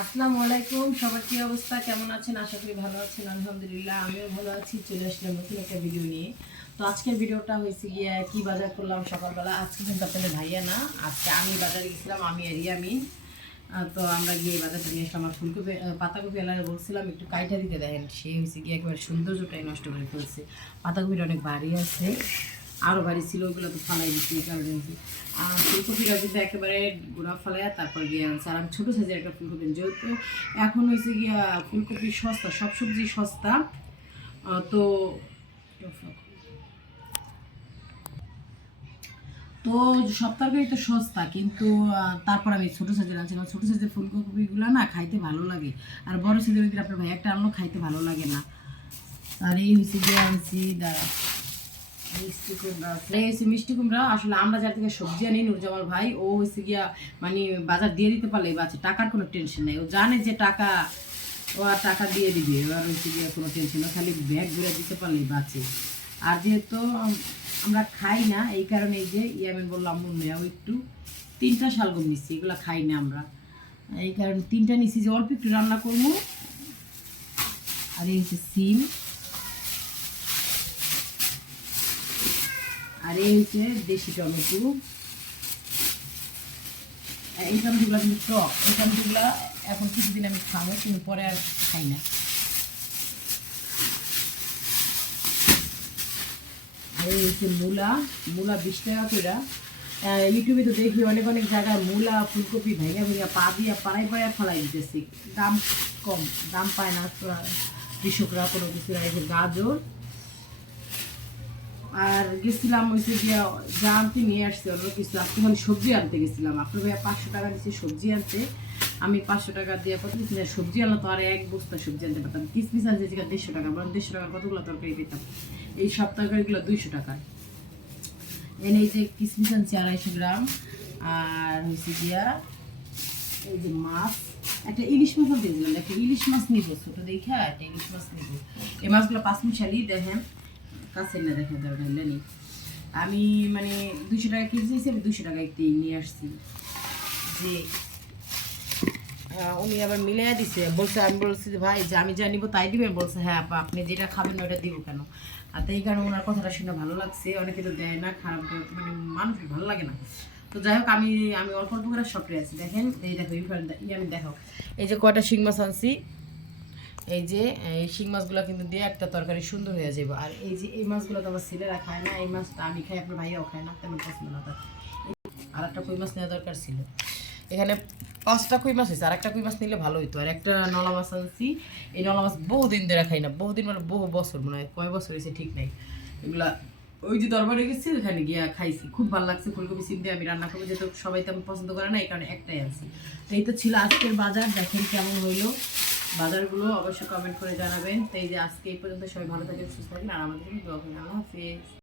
আসসালামু আলাইকুম, সবার কি অবস্থা, কেমন আছেন? আশা করি ভালো আছেন। আলহামদুলিল্লাহ আমিও ভালো আছি। চলে আসলাম নতুন একটা ভিডিও নিয়ে। তো আজকের ভিডিওটা হয়েছে গিয়ে কি বাজার করলাম সকালবেলা। আজকে কিন্তু আপনাদের ভাইয়া না, আজকে আমি বাজারে গেছিলাম, আমি আর ইয়ামিন। তো আমরা গিয়ে বাজারটা নিয়ে আসলাম। আর ফুলকপি পাতাকপি এলারে বলছিলাম একটু কাইটা দিতে, দেখেন সে হয়েছে গিয়ে একেবারে সৌন্দর্যটাই নষ্ট করে ফেলছে। পাতাকপিটা অনেক ভারী আছে, আরও বাড়ি ছিল, ওইগুলো তো ফালাই দিচ্ছি এই কারণে। আর ফুলকপিটা কিন্তু একেবারে গুঁড়া ফালাইয়া তারপর গিয়ে আনছে। আর আমি ছোটো সাইজের একটা ফুলকপি, যেহেতু এখন হয়েছে গিয়া ফুলকপি সস্তা, সব সবজি সস্তা। তো তো সব তরকারি তো সস্তা, কিন্তু তারপর আমি ছোটো সাইজের আনছিলাম। ছোটো সাইজের ফুলকপিগুলো না খাইতে ভালো লাগে, আর বড় সাইজের ওইগুলো আপনার ভাই একটা আনলো খাইতে ভালো লাগে না। আর এই হয়েছে গিয়ে আনছি দাঁড়া মিষ্টি কুমড়া। মিষ্টি কুমড়া আসলে আমরা যার থেকে সবজি আনি, নুরজামাল ভাই ও হয়েছে গিয়া মানে বাজার দিয়ে দিতে পারলে বাচ্চা টাকার কোনো টেনশন নেই। ও জানে যে টাকা, ও আর টাকা দিয়ে দিবে, এবার হয়েছে গিয়া কোনো টেনশন নেই, খালি ব্যাগ ঘুরে দিতে পারলেই বাঁচে। আর যেহেতু আমরা খাই না, এই কারণে এই যে ইয়ামিন বললাম মেয়াও একটু 3টা শালগম নিচ্ছি, এগুলো খাই না আমরা, এই কারণে 3টা নিচ্ছি যে অল্প একটু রান্না করবো। আর এই হচ্ছে সিম, আর এই হচ্ছে দেশি টমেটো। এই টমেটোগুলো কিন্তু টক, এই টমেটোগুলো এখন কিছুদিন আমি খাবো, কিন্তু পরে আর খাই না। আর এই হচ্ছে মূলা, মূলা 20 টাকা করে। ইউটিউবে তো দেখি অনেক অনেক জায়গায় মূলা ফুলকপি ভেঙে ভেঙে পা দিয়ে পাড়ায় পাড়ায় ফেলাই দিতেছি, দাম কম, দাম পায় না কৃষকরা কোনো কিছু। গাজর, আর গেছিলাম হয়েছে গিয়া যা আনতে নিয়ে আসছে অন্য কিছু। আজকে খালি সবজি আনতে গেছিলাম, আপনার ভাইয়া 500 টাকা দিচ্ছে সবজি আনতে। আমি 500 টাকা দিয়ে কত কিছু সবজি আনলো, তো আর এক বস্তা সবজি আনতে পারতাম। কিসমিস আনতে 150 টাকা, বরং 150 টাকার কতগুলো তরকারি পেতাম। এই সব তরকারিগুলো 200 টাকা। এনে এই যে কিসমিস আনছি 250 গ্রাম। আর হয়েছে গিয়া এই যে মাছ, একটা ইলিশ মাছ আনতে গেছিলাম, একটা ইলিশ মাছ নিব ছোটো দেখা, একটা ইলিশ মাছ নিব। এই মাছগুলো 5 মিশালি দেখেন, কাছে না দেখা যাবে না নেই। আমি মানে 200 টাকা কেজি দিয়েছি, আমি 200 টাকা একটি নিয়ে আসছি। যে উনি আবার মিলিয়ে দিছে, বলছে, আমি বলছি যে ভাই যে আমি যা নিবো তাই দিবেন, বলছে হ্যাঁ আপা আপনি যেটা খাবেন ওটা দিব কেন। আর তাই কারণে ওনার কথাটা শুনে ভালো লাগছে। অনেকে তো দেয় না, খারাপ মানে মানুষের ভালো লাগে না। তো যাই হোক, আমি আমি অল্প অল্প করে সফরে আছি। দেখেন এই দেখো আমি দেখো এই যে কয়টা শিং মাছ আনছি, এই যে এই শিং মাছগুলো কিন্তু দিয়ে একটা তরকারি সুন্দর হয়ে যাবে। আর এই যে এই মাছগুলো তো আমার ছেলেরা খায় না, এই মাছটা আমি খাই, আপনার ভাইয়াও খায় না, তেমন পছন্দ না তার। আর একটা কই মাছ নেওয়া দরকার ছিল। এখানে 5টা কই মাছ হয়েছে, আর একটা কই মাছ নিলে ভালো হইতো। আর একটা নলা মাছ আনছি, এই নলা মাছ বহুদিন ধরে খাই না, বহুদিন মানে বহু বছর, মনে হয় কয় বছর হয়েছে ঠিক নাই। এগুলা ওই যে দরবারে গেছি ওখানে গিয়া খাইছি, খুব ভালো লাগছে। ফুলকপি সিম দিয়ে আমি রান্না করবো, যেহেতু সবাই তেমন পছন্দ করে না, এই কারণে একটাই আনছি। তো এই তো ছিল আজকের বাজার, দেখেন কেমন হইলো বাজারগুলো অবশ্যই কমেন্ট করে জানাবেন। তো এই যে আজকে এই পর্যন্ত, সবাই ভালো থাকেন, সুস্থ থাকেন, আর আমাদের জন্য দোয়া করবেন। আল্লাহ হাফিজ।